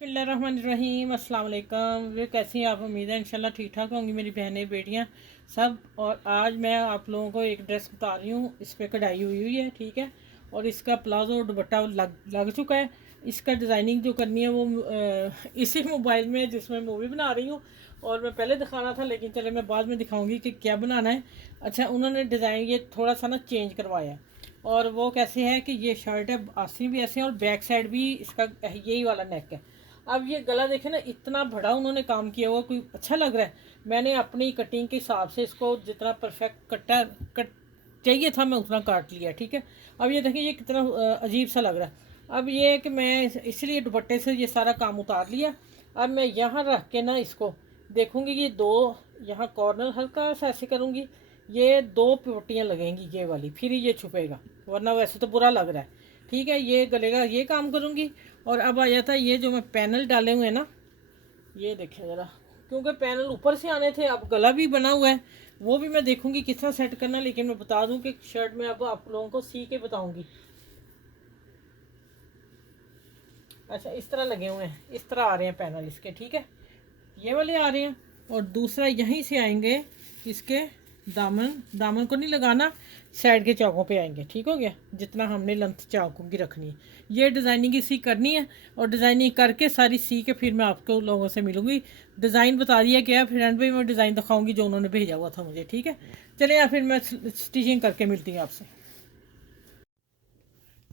बिस्मिल्लाहिर्रहमानिर्रहीम अस्सलाम वालेकुम। वे कैसी हैं आप? उम्मीद है इंशाल्लाह ठीक ठाक होंगी मेरी बहनें बेटियां सब। और आज मैं आप लोगों को एक ड्रेस बता रही हूँ, इस पर कढ़ाई हुई है, ठीक है। और इसका प्लाजो दुपट्टा लग चुका है। इसका डिज़ाइनिंग जो करनी है वो इसी मोबाइल में जिसमें मूवी बना रही हूँ। और मैं पहले दिखाना था, लेकिन चले मैं बाद में दिखाऊँगी कि क्या बनाना है। अच्छा, उन्होंने डिज़ाइन ये थोड़ा सा ना चेंज करवाया है। और वो कैसे है कि ये शर्ट है, आस्तीन भी ऐसे हैं और बैक साइड भी इसका यही वाला नेक है। अब ये गला देखे ना, इतना बड़ा उन्होंने काम किया हुआ, कोई अच्छा लग रहा है। मैंने अपनी कटिंग के हिसाब से इसको जितना परफेक्ट कट चाहिए था मैं उतना काट लिया, ठीक है। अब ये देखिए ये कितना अजीब सा लग रहा है। अब ये है कि मैं इसलिए दुपट्टे से ये सारा काम उतार लिया। अब मैं यहाँ रख के ना इसको देखूँगी, ये दो यहाँ कॉर्नर हल्का सा ऐसे करूँगी, ये दो पट्टियाँ लगेंगी ये वाली, फिर ये छुपेगा, वरना वैसे तो बुरा लग रहा है, ठीक है। ये गलेगा, ये काम करूँगी। और अब आ जाता है ये जो मैं पैनल डाले हुए हैं ना, ये देखें ज़रा, क्योंकि पैनल ऊपर से आने थे, अब गला भी बना हुआ है, वो भी मैं देखूँगी किस तरह सेट करना। लेकिन मैं बता दूँ कि शर्ट में अब आप लोगों को सी के बताऊँगी। अच्छा, इस तरह लगे हुए हैं, इस तरह आ रहे हैं पैनल इसके, ठीक है। ये वाले आ रहे हैं। और दूसरा यहीं से आएंगे, इसके दामन दामन को नहीं लगाना, साइड के चौकों पे आएंगे, ठीक हो गया। जितना हमने लेंथ चौकों की रखनी है, ये डिज़ाइनिंग इसी करनी है। और डिज़ाइनिंग करके सारी सी के फिर मैं आपको लोगों से मिलूँगी। डिज़ाइन बता दिया क्या है, फिर एंड में मैं डिज़ाइन दिखाऊँगी जो उन्होंने भेजा हुआ था मुझे, ठीक है। चलिए या फिर मैं स्टिचिंग करके मिलती हूँ आपसे।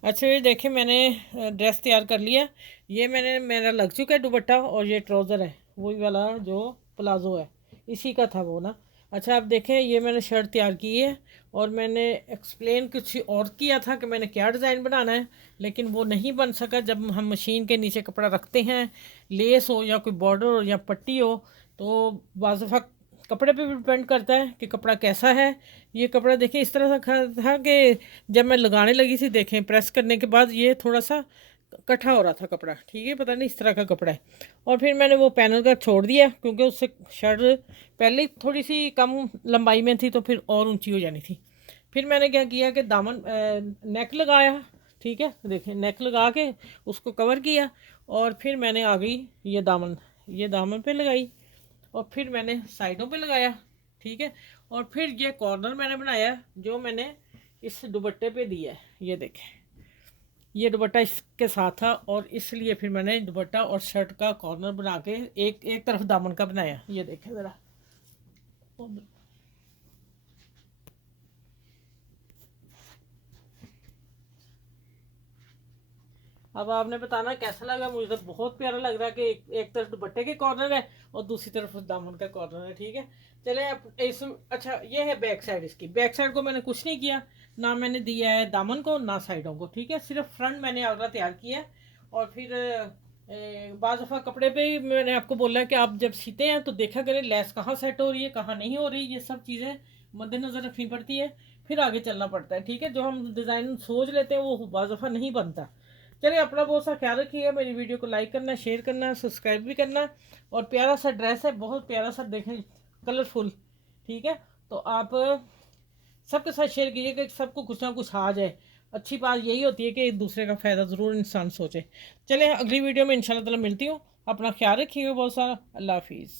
अच्छा, ये देखिए मैंने ड्रेस तैयार कर लिया। ये मेरा लग चुका है दुपट्टा, और ये ट्राउज़र है वही वाला जो प्लाजो है, इसी का था वो ना। अच्छा, आप देखें ये मैंने शर्ट तैयार की है। और मैंने एक्सप्लेन कुछ और किया था कि मैंने क्या डिज़ाइन बनाना है, लेकिन वो नहीं बन सका। जब हम मशीन के नीचे कपड़ा रखते हैं, लेस हो या कोई बॉर्डर हो या पट्टी हो, तो बाज़ दफ़ा कपड़े पे भी डिपेंड करता है कि कपड़ा कैसा है। ये कपड़ा देखिए इस तरह से था कि जब मैं लगाने लगी थी, देखें प्रेस करने के बाद ये थोड़ा सा कट्ठा हो रहा था कपड़ा, ठीक है। पता नहीं इस तरह का कपड़ा है। और फिर मैंने वो पैनल का छोड़ दिया, क्योंकि उससे शर्ट पहले ही थोड़ी सी कम लंबाई में थी, तो फिर और ऊंची हो जानी थी। फिर मैंने क्या किया कि दामन नेक लगाया, ठीक है। देखें नेक लगा के उसको कवर किया। और फिर मैंने आ गई ये दामन पे लगाई। और फिर मैंने साइडों पे लगाया, ठीक है। और फिर ये कॉर्नर मैंने बनाया जो मैंने इस दुपट्टे पे दिया है, ये देखें। ये दुपट्टा इसके साथ था, और इसलिए फिर मैंने दुपट्टा और शर्ट का कॉर्नर बना के एक एक तरफ दामन का बनाया, ये देखें ज़रा। अब आपने बताना कैसा लगा। मुझे तो बहुत प्यारा लग रहा है कि एक तरफ दुपट्टे के कॉर्नर है और दूसरी तरफ दामन का कॉर्नर है, ठीक है। चले अब इस अच्छा, ये है बैक साइड। इसकी बैक साइड को मैंने कुछ नहीं किया, ना मैंने दिया है दामन को ना साइडों को, ठीक है। सिर्फ फ्रंट मैंने आगरा तैयार किया है। और फिर बाज़ दफ़ा कपड़े पे ही मैंने आपको बोला है कि आप जब सीते हैं तो देखा करें लेस कहाँ सेट हो रही है कहाँ नहीं हो रही, ये सब चीज़ें मद्देनज़र रखनी पड़ती है, फिर आगे चलना पड़ता है, ठीक है। जो हम डिज़ाइन सोच लेते हैं वो बाज़ दफ़ा नहीं बनता। चलिए, अपना बहुत सा ख्याल रखिएगा। मेरी वीडियो को लाइक करना, शेयर करना, सब्सक्राइब भी करना। और प्यारा सा ड्रेस है, बहुत प्यारा सा, देखें कलरफुल, ठीक है। तो आप सबके साथ शेयर कीजिए कि सबको कुछ ना कुछ आ जाए। अच्छी बात यही होती है कि एक दूसरे का फ़ायदा ज़रूर इंसान सोचे। चलिए अगली वीडियो में इंशाल्लाह ताला मिलती हूँ। अपना ख्याल रखिएगा बहुत सारा। अल्लाह हाफिज़।